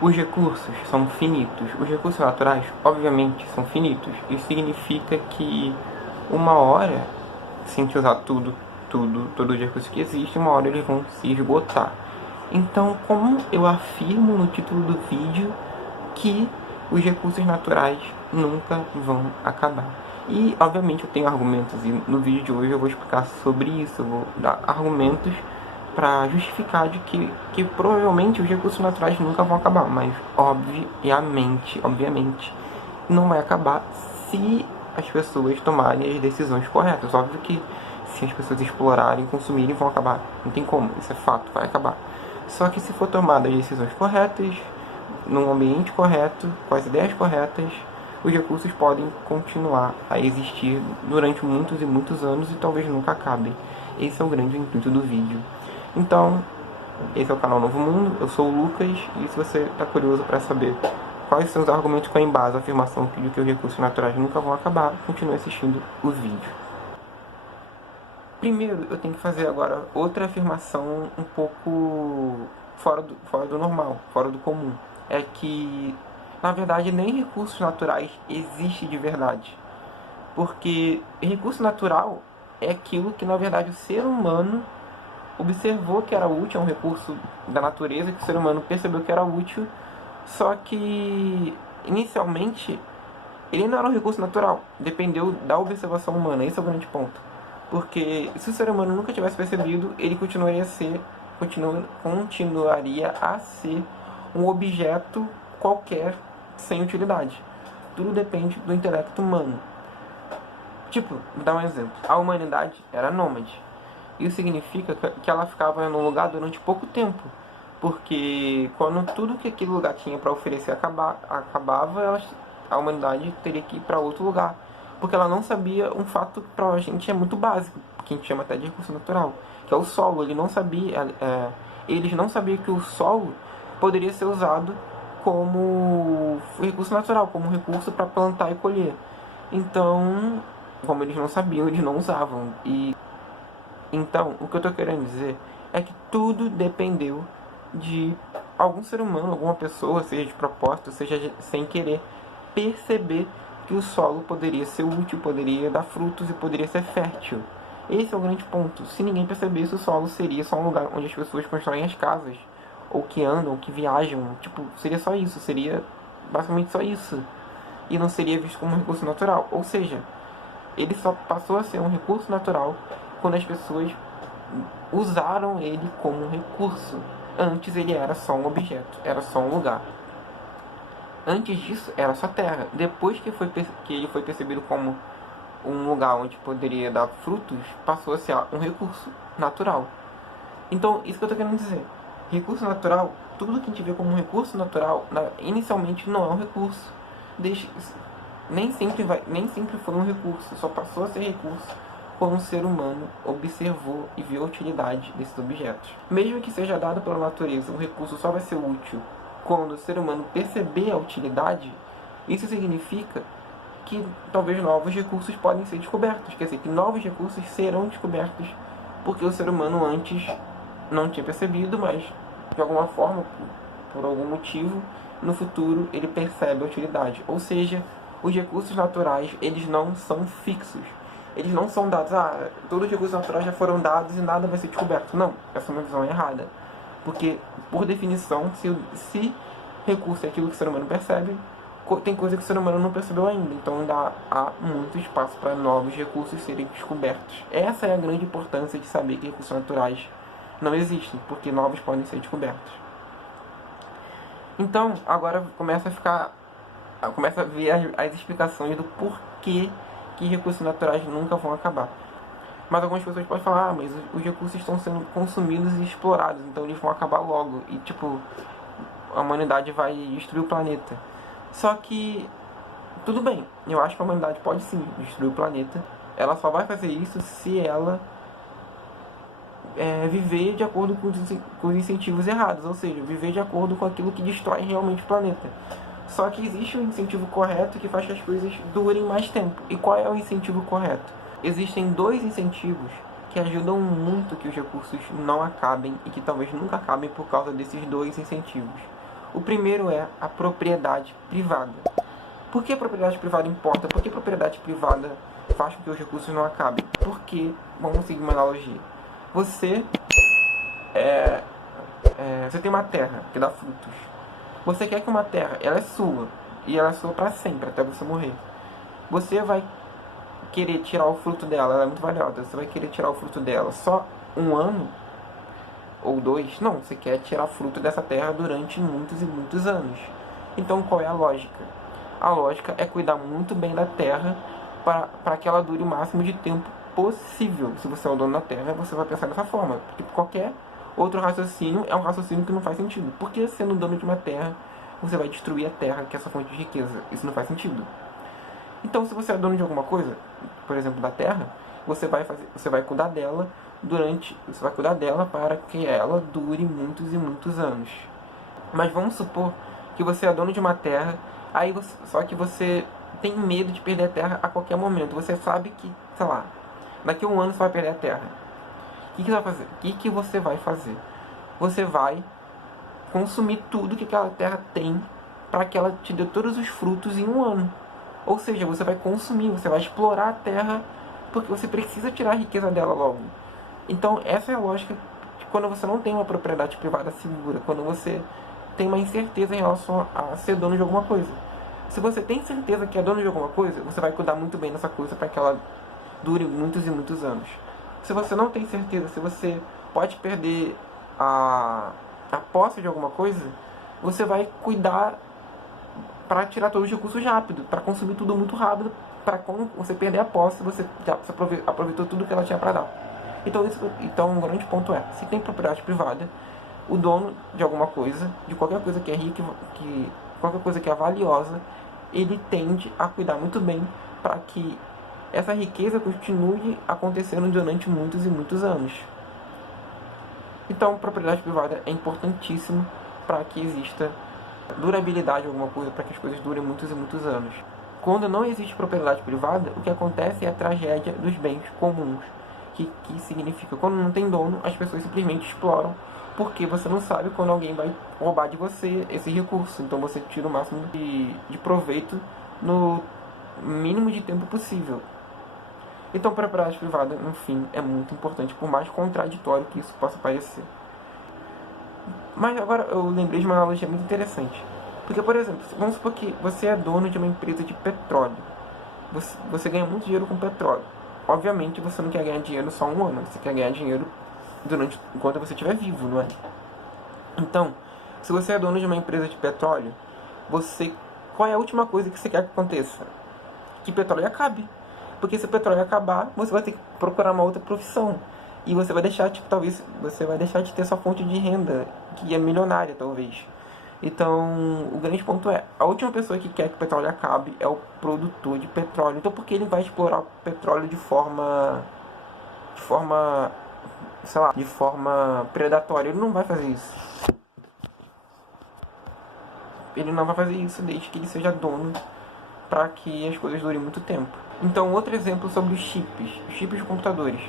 Os recursos são finitos. Os recursos naturais, obviamente, são finitos. Isso significa que uma hora, se a gente usar todos os recursos que existem, uma hora eles vão se esgotar. Então, como eu afirmo no título do vídeo que os recursos naturais nunca vão acabar. E, obviamente, eu tenho argumentos, e no vídeo de hoje eu vou explicar sobre isso. Eu vou dar argumentos para justificar de que provavelmente os recursos naturais nunca vão acabar, mas obviamente, não vai acabar se as pessoas tomarem as decisões corretas. Óbvio que se as pessoas explorarem, consumirem, vão acabar. Não tem como, isso é fato, vai acabar. Só que se for tomadas as decisões corretas, num ambiente correto, com as ideias corretas, os recursos podem continuar a existir durante muitos e muitos anos e talvez nunca acabem. Esse é o grande intuito do vídeo. Então, esse é o canal Novo Mundo, eu sou o Lucas, e se você está curioso para saber quais são os argumentos que embasam a afirmação de que os recursos naturais nunca vão acabar, continue assistindo o vídeo. Primeiro, eu tenho que fazer agora outra afirmação um pouco fora do normal, fora do comum. É que, na verdade, nem recursos naturais existe de verdade. Porque recurso natural é aquilo que, na verdade, o ser humano observou que era útil, é um recurso da natureza que o ser humano percebeu que era útil, só que, inicialmente, ele não era um recurso natural, dependeu da observação humana, esse é o grande ponto. Porque se o ser humano nunca tivesse percebido, ele continuaria a ser um objeto qualquer sem utilidade. Tudo depende do intelecto humano. Tipo, vou dar um exemplo. A humanidade era nômade. Isso significa que ela ficava num lugar durante pouco tempo. Porque quando tudo que aquele lugar tinha para oferecer acabava, a humanidade teria que ir para outro lugar. Porque ela não sabia um fato que para a gente é muito básico, que a gente chama até de recurso natural, que é o solo. Eles não sabiam que o solo poderia ser usado como recurso natural, como recurso para plantar e colher. Então, como eles não sabiam, eles não usavam. Então, o que eu estou querendo dizer é que tudo dependeu de algum ser humano, alguma pessoa, seja de propósito, seja sem querer, perceber que o solo poderia ser útil, poderia dar frutos e poderia ser fértil. Esse é o grande ponto. Se ninguém percebesse, o solo seria só um lugar onde as pessoas constroem as casas, ou que andam, ou que viajam. Tipo, seria só isso, seria basicamente só isso. E não seria visto como um recurso natural. Ou seja, ele só passou a ser um recurso natural quando as pessoas usaram ele como um recurso. Antes ele era só um objeto, era só um lugar. Antes disso, era só terra. Depois que ele foi percebido como um lugar onde poderia dar frutos, passou a ser um recurso natural. Então, isso que eu estou querendo dizer. Recurso natural, tudo que a gente vê como um recurso natural, inicialmente não é um recurso. Nem sempre foi um recurso, só passou a ser recurso quando o ser humano observou e viu a utilidade desses objetos. Mesmo que seja dado pela natureza, um recurso só vai ser útil quando o ser humano perceber a utilidade. Isso significa que talvez novos recursos podem ser descobertos. Quer dizer, que novos recursos serão descobertos porque o ser humano antes não tinha percebido, mas de alguma forma, por algum motivo, no futuro ele percebe a utilidade. Ou seja, os recursos naturais, eles não são fixos. Eles não são dados, todos os recursos naturais já foram dados e nada vai ser descoberto. Não, essa é uma visão errada. Porque, por definição, se recurso é aquilo que o ser humano percebe, tem coisa que o ser humano não percebeu ainda. Então ainda há muito espaço para novos recursos serem descobertos. Essa é a grande importância de saber que recursos naturais não existem, porque novos podem ser descobertos. Então, agora começa a ver as explicações do porquê que recursos naturais nunca vão acabar. Mas algumas pessoas podem falar, mas os recursos estão sendo consumidos e explorados, então eles vão acabar logo. E tipo, a humanidade vai destruir o planeta. Só que, tudo bem, eu acho que a humanidade pode sim destruir o planeta. Ela só vai fazer isso se ela viver de acordo com os incentivos errados. Ou seja, viver de acordo com aquilo que destrói realmente o planeta. Só que existe um incentivo correto que faz que as coisas durem mais tempo. E qual é o incentivo correto? Existem dois incentivos que ajudam muito que os recursos não acabem e que talvez nunca acabem por causa desses dois incentivos. O primeiro é a propriedade privada. Por que a propriedade privada importa? Por que a propriedade privada faz com que os recursos não acabem? Porque, vamos seguir uma analogia. Você você tem uma terra que dá frutos. Você quer que uma terra, ela é sua, e ela é sua para sempre, até você morrer. Você vai querer tirar o fruto dela, ela é muito valiosa. Você vai querer tirar o fruto dela só um ano ou dois? Não, você quer tirar fruto dessa terra durante muitos e muitos anos. Então qual é a lógica? A lógica é cuidar muito bem da terra para que ela dure o máximo de tempo possível. Se você é o dono da terra, você vai pensar dessa forma. Porque qualquer outro raciocínio é um raciocínio que não faz sentido. Porque sendo dono de uma terra, você vai destruir a terra, que é essa fonte de riqueza. Isso não faz sentido. Então, se você é dono de alguma coisa, por exemplo, da terra, você vai cuidar dela você vai cuidar dela para que ela dure muitos e muitos anos. Mas vamos supor que você é dono de uma terra, só que você tem medo de perder a terra a qualquer momento. Você sabe que, sei lá, daqui a um ano você vai perder a terra. O que você vai fazer? O que você vai fazer? Você vai consumir tudo que aquela terra tem para que ela te dê todos os frutos em um ano. Ou seja, você vai consumir, você vai explorar a terra porque você precisa tirar a riqueza dela logo. Então, essa é a lógica de quando você não tem uma propriedade privada segura, quando você tem uma incerteza em relação a ser dono de alguma coisa. Se você tem certeza que é dono de alguma coisa, você vai cuidar muito bem dessa coisa para que ela dure muitos e muitos anos. Se você não tem certeza, se você pode perder a posse de alguma coisa, você vai cuidar para tirar todos os recursos rápido, para consumir tudo muito rápido, para quando você perder a posse, você já aproveitou tudo que ela tinha para dar. Então, um grande ponto é, se tem propriedade privada, o dono de alguma coisa, de qualquer coisa que é rica, qualquer coisa que é valiosa, ele tende a cuidar muito bem para que essa riqueza continue acontecendo durante muitos e muitos anos. Então, propriedade privada é importantíssimo para que exista durabilidade de alguma coisa, para que as coisas durem muitos e muitos anos. Quando não existe propriedade privada, o que acontece é a tragédia dos bens comuns, que significa quando não tem dono, as pessoas simplesmente exploram, porque você não sabe quando alguém vai roubar de você esse recurso. Então você tira o máximo de proveito no mínimo de tempo possível. Então, propriedade privada, no fim, é muito importante, por mais contraditório que isso possa parecer. Mas agora eu lembrei de uma analogia muito interessante. Porque, por exemplo, vamos supor que você é dono de uma empresa de petróleo. Você ganha muito dinheiro com petróleo. Obviamente, você não quer ganhar dinheiro só um ano. Você quer ganhar dinheiro enquanto você estiver vivo, não é? Então, se você é dono de uma empresa de petróleo, qual é a última coisa que você quer que aconteça? Que petróleo acabe. Porque se o petróleo acabar, você vai ter que procurar uma outra profissão. E você vai deixar, talvez, você vai deixar de ter sua fonte de renda, que é milionária, talvez. Então, o grande ponto é, a última pessoa que quer que o petróleo acabe é o produtor de petróleo. Então, por que ele vai explorar o petróleo de forma, de forma predatória? Ele não vai fazer isso. Ele não vai fazer isso desde que ele seja dono, para que as coisas durem muito tempo. Então, outro exemplo sobre os chips de computadores.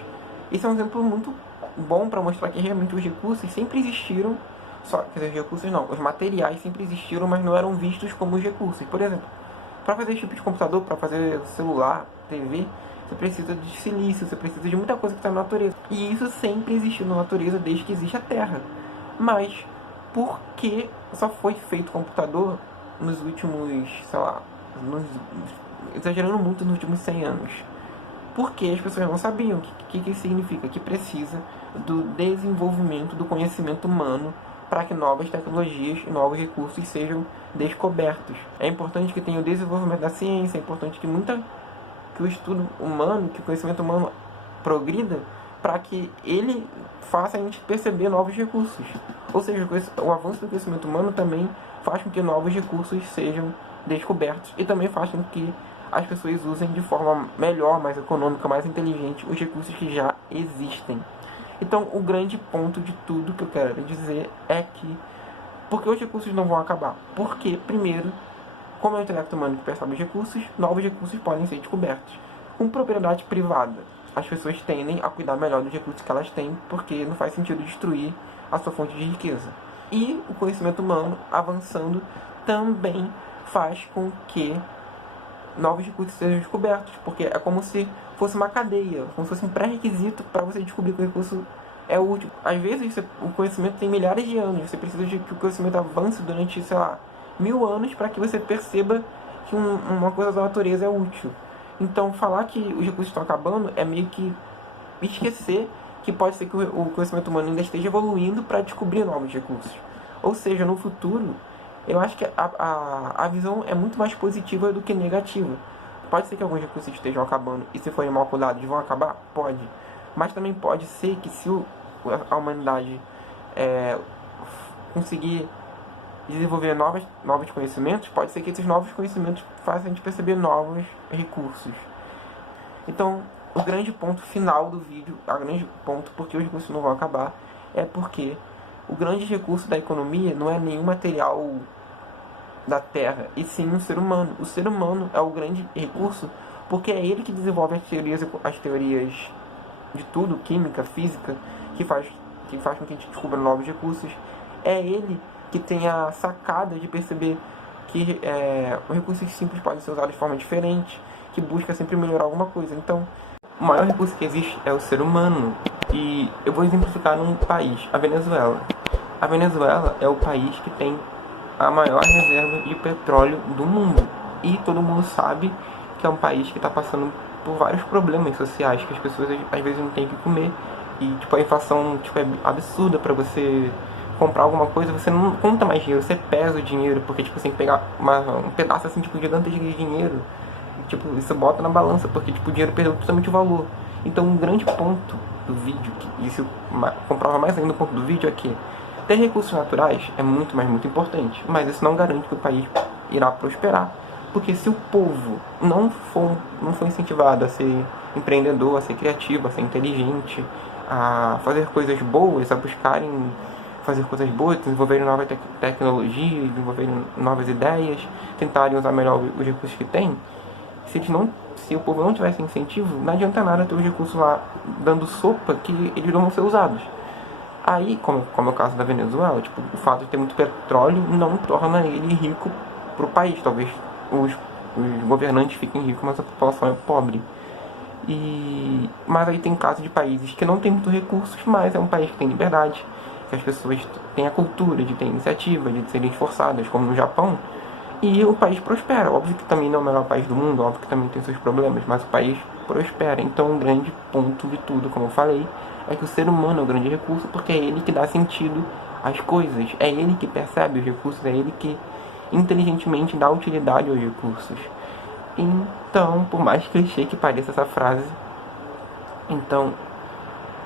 Esse é um exemplo muito bom para mostrar que realmente os recursos sempre existiram, os recursos não, os materiais sempre existiram, mas não eram vistos como os recursos. Por exemplo, para fazer chip de computador, para fazer celular, TV, você precisa de silício, você precisa de muita coisa que está na natureza. E isso sempre existiu na natureza desde que existe a Terra. Mas, por que só foi feito computador nos últimos, exagerando muito, nos últimos 100 anos? Porque as pessoas não sabiam o que isso significa, que precisa do desenvolvimento do conhecimento humano para que novas tecnologias e novos recursos sejam descobertos. É importante que tenha o desenvolvimento da ciência, é importante que o estudo humano, que o conhecimento humano progrida para que ele faça a gente perceber novos recursos. Ou seja, o avanço do conhecimento humano também faz com que novos recursos sejam descobertos e também faz com que as pessoas usem de forma melhor, mais econômica, mais inteligente os recursos que já existem. Então, o grande ponto de tudo que eu quero dizer é que por que os recursos não vão acabar? Porque, primeiro, como é o intelecto humano que percebe os recursos, novos recursos podem ser descobertos. Com propriedade privada, as pessoas tendem a cuidar melhor dos recursos que elas têm, porque não faz sentido destruir a sua fonte de riqueza. E o conhecimento humano avançando também faz com que novos recursos sejam descobertos, porque é como se fosse uma cadeia, como se fosse um pré-requisito para você descobrir que o recurso é útil. Às vezes o conhecimento tem milhares de anos, você precisa de que o conhecimento avance durante, sei lá, 1000 anos para que você perceba que uma coisa da natureza é útil. Então, falar que os recursos estão acabando é meio que esquecer que pode ser que o conhecimento humano ainda esteja evoluindo para descobrir novos recursos. Ou seja, no futuro, eu acho que a visão é muito mais positiva do que negativa. Pode ser que alguns recursos estejam acabando e, se forem mal cuidados, vão acabar? Pode. Mas também pode ser que, se a humanidade conseguir desenvolver novos conhecimentos, pode ser que esses novos conhecimentos façam a gente perceber novos recursos. Então, o grande ponto final do vídeo, o grande ponto porque os recursos não vão acabar, é porque o grande recurso da economia não é nenhum material da Terra, e sim o ser humano. O ser humano é o grande recurso porque é ele que desenvolve as teorias de tudo, química, física, que faz com que a gente descubra novos recursos. É ele que tem a sacada de perceber que os recursos simples podem ser usados de forma diferente, que busca sempre melhorar alguma coisa. Então, o maior recurso que existe é o ser humano. E eu vou exemplificar num país, a Venezuela. A Venezuela é o país que tem a maior reserva de petróleo do mundo. E todo mundo sabe que é um país que está passando por vários problemas sociais, que as pessoas às vezes não têm o que comer. E a inflação é absurda. Para você comprar alguma coisa, você não conta mais dinheiro, você pesa o dinheiro, porque você tem que pegar um pedaço assim, gigante de dinheiro, e você bota na balança, porque o dinheiro perdeu totalmente o valor. Então, um grande ponto do vídeo, que isso comprova mais ainda o ponto do vídeo, é que ter recursos naturais é muito importante, mas isso não garante que o país irá prosperar, porque se o povo não for incentivado a ser empreendedor, a ser criativo, a ser inteligente, a fazer coisas boas, a buscarem fazer coisas boas, desenvolverem novas tecnologias, desenvolverem novas ideias, tentarem usar melhor os recursos que tem, se o povo não tivesse incentivo, não adianta nada ter os recursos lá dando sopa que eles não vão ser usados. Aí, como é o caso da Venezuela, o fato de ter muito petróleo não torna ele rico para o país. Talvez os governantes fiquem ricos, mas a população é pobre. Mas aí tem casos de países que não tem muitos recursos, mas é um país que tem liberdade, que as pessoas têm a cultura de ter iniciativa, de serem esforçadas, como no Japão, e o país prospera. Óbvio que também não é o melhor país do mundo, óbvio que também tem seus problemas, mas o país prospera. Então, um grande ponto de tudo, como eu falei, é que o ser humano é o grande recurso, porque é ele que dá sentido às coisas, é ele que percebe os recursos, é ele que inteligentemente dá utilidade aos recursos. Então, por mais clichê que pareça essa frase, então,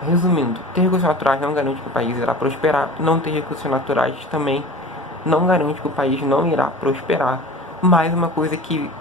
resumindo, ter recursos naturais não garante que o país irá prosperar, não ter recursos naturais também não garante que o país não irá prosperar. Mas uma coisa que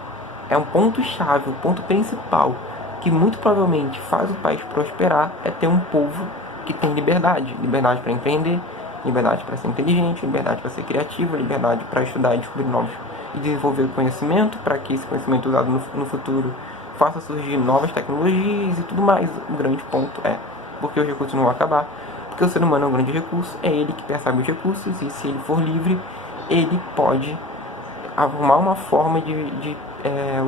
é um ponto-chave, um ponto principal, que muito provavelmente faz o país prosperar, é ter um povo que tem liberdade. Liberdade para empreender, liberdade para ser inteligente, liberdade para ser criativo, liberdade para estudar e descobrir novos e desenvolver o conhecimento, para que esse conhecimento usado no futuro faça surgir novas tecnologias e tudo mais. O grande ponto é porque os recursos não vão acabar, porque o ser humano é um grande recurso, é ele que percebe os recursos, e se ele for livre, ele pode arrumar uma forma de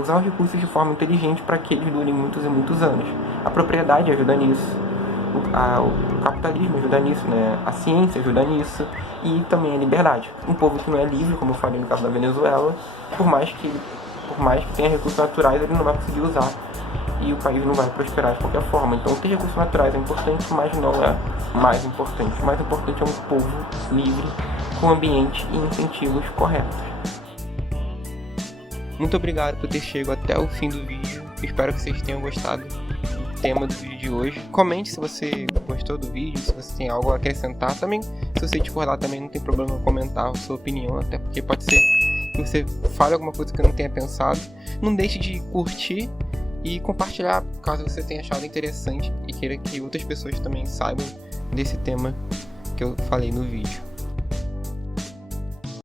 usar os recursos de forma inteligente para que eles durem muitos e muitos anos. A propriedade ajuda nisso, o capitalismo ajuda nisso, né? A ciência ajuda nisso, e também a liberdade. Um povo que não é livre, como eu falei no caso da Venezuela, por mais que tenha recursos naturais, ele não vai conseguir usar, e o país não vai prosperar de qualquer forma. Então, ter recursos naturais é importante, mas não é mais importante. O mais importante é um povo livre, com ambiente e incentivos corretos. Muito obrigado por ter chegado até o fim do vídeo. Espero que vocês tenham gostado do tema do vídeo de hoje. Comente se você gostou do vídeo, se você tem algo a acrescentar. Também, se você discordar, também não tem problema comentar a sua opinião, até porque pode ser que você fale alguma coisa que eu não tenha pensado. Não deixe de curtir e compartilhar, caso você tenha achado interessante e queira que outras pessoas também saibam desse tema que eu falei no vídeo.